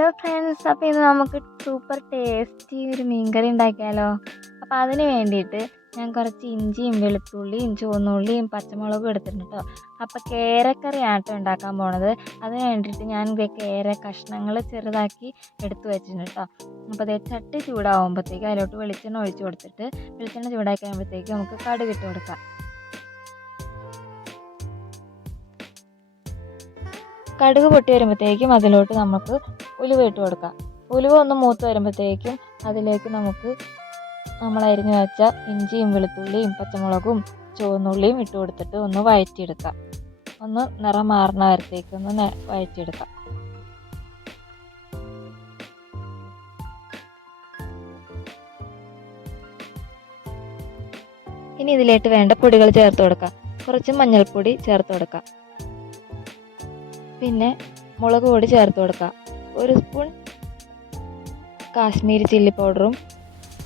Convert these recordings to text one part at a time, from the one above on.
Hello friends അപ്പോൾ ഇന്ന് നമുക്ക് സൂപ്പർ ടേസ്റ്റി ഒരു മീൻകറി ഉണ്ടാക്കിയാലോ? അപ്പോൾ അതിന് വേണ്ടിയിട്ട് ഞാൻ കുറച്ച് ഇഞ്ചിയും വെളുത്തുള്ളിയും ചുവന്നുള്ളിയും പച്ചമുളകും എടുത്തിട്ടുണ്ട് കേട്ടോ അപ്പോൾ കേരക്കറി ആട്ടോ ഉണ്ടാക്കാൻ പോണത്. അതിന് വേണ്ടിയിട്ട് ഞാൻ കേര കഷ്ണങ്ങൾ ചെറുതാക്കി എടുത്തു വെച്ചിട്ടുണ്ട് കേട്ടോ അപ്പോൾ അതേ ചട്ടി ചൂടാവുമ്പോഴത്തേക്ക് അതിലോട്ട് വെളിച്ചെണ്ണ ഒഴിച്ചു കൊടുത്തിട്ട് വെളിച്ചെണ്ണ ചൂടാക്കി കഴിയുമ്പോഴത്തേക്ക് നമുക്ക് കടുക് ഇട്ട് കൊടുക്കാം. കടുക് പൊട്ടി വരുമ്പോഴത്തേക്കും അതിലോട്ട് നമുക്ക് ഉലുവ ഇട്ട് കൊടുക്കാം. ഉലുവ ഒന്ന് മൂത്ത് വരുമ്പോഴത്തേക്കും അതിലേക്ക് നമുക്ക് നമ്മൾ അരിഞ്ഞു വെച്ച ഇഞ്ചിയും വെളുത്തുള്ളിയും പച്ചമുളകും ചുവന്നുള്ളിയും ഇട്ട് കൊടുത്തിട്ട് ഒന്ന് വഴറ്റിയെടുക്കാം. ഒന്ന് നിറം മാറുന്ന വരത്തേക്ക് ഒന്ന് വഴറ്റിയെടുക്കാം. ഇനി ഇതിലേക്ക് വേണ്ട പൊടികൾ ചേർത്ത് കൊടുക്കാം. കുറച്ച് മഞ്ഞൾപ്പൊടി ചേർത്ത് കൊടുക്കാം. പിന്നെ മുളക് പൊടി ചേർത്ത് കൊടുക്കുക ഒരു സ്പൂൺ കാശ്മീരി ചില്ലി പൗഡറും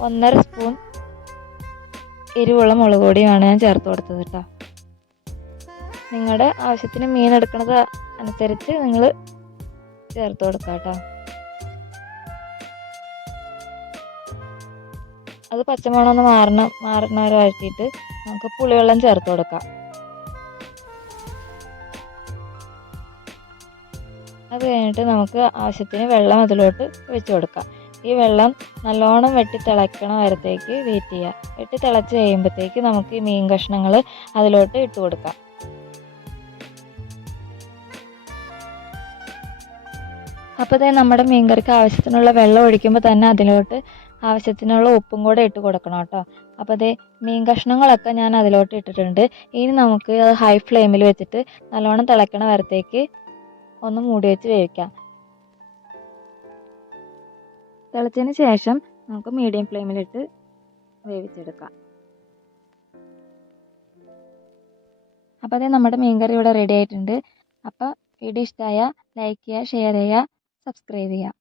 ഒന്നര സ്പൂൺ എരിവുള്ള മുളക് പൊടിയുമാണ് ഞാൻ ചേർത്ത് കൊടുത്തത് കേട്ടോ നിങ്ങളുടെ ആവശ്യത്തിന് മീൻ എടുക്കുന്നത് അനുസരിച്ച് നിങ്ങൾ ചേർത്ത് കൊടുക്കുക കേട്ടോ അത് പച്ചമുളക് ഒന്ന് മാറണം മാറുന്നവരെ വഴറ്റിയിട്ട് നമുക്ക് പുളിവെള്ളം ചേർത്ത് കൊടുക്കാം. അത് കഴിഞ്ഞിട്ട് നമുക്ക് ആവശ്യത്തിന് വെള്ളം അതിലോട്ട് ഒഴിച്ചു കൊടുക്കാം. ഈ വെള്ളം നല്ലോണം വെട്ടി തിളയ്ക്കണ വരത്തേക്ക് വെയിറ്റ് ചെയ്യാം. വെട്ടി തിളച്ച് കഴിയുമ്പോഴത്തേക്ക് നമുക്ക് ഈ മീൻ കഷ്ണങ്ങൾ അതിലോട്ട് ഇട്ട് കൊടുക്കാം. അപ്പോൾ തന്നെ നമ്മുടെ മീൻകറിക്ക് ആവശ്യത്തിനുള്ള വെള്ളം ഒഴിക്കുമ്പോൾ തന്നെ അതിലോട്ട് ആവശ്യത്തിനുള്ള ഉപ്പും കൂടെ ഇട്ട് കൊടുക്കണം കേട്ടോ. അപ്പോൾ അതേ മീൻ കഷ്ണങ്ങളൊക്കെ ഞാൻ അതിലോട്ട് ഇട്ടിട്ടുണ്ട്. ഇനി നമുക്ക് അത് ഹൈ ഫ്ലെയിമിൽ വെച്ചിട്ട് നല്ലോണം തിളയ്ക്കണ വരത്തേക്ക് ഒന്ന് മൂടി വെച്ച് വേവിക്കാം. തിളച്ചതിന് ശേഷം നമുക്ക് മീഡിയം ഫ്ലെയിമിലിട്ട് വേവിച്ചെടുക്കാം. അപ്പോൾ അതേ നമ്മുടെ മീൻകറി ഇവിടെ റെഡി ആയിട്ടുണ്ട്. അപ്പോൾ വീഡിയോ ഇഷ്ടമായ ലൈക്ക് ചെയ്യുക ഷെയർ ചെയ്യുക സബ്സ്ക്രൈബ് ചെയ്യുക.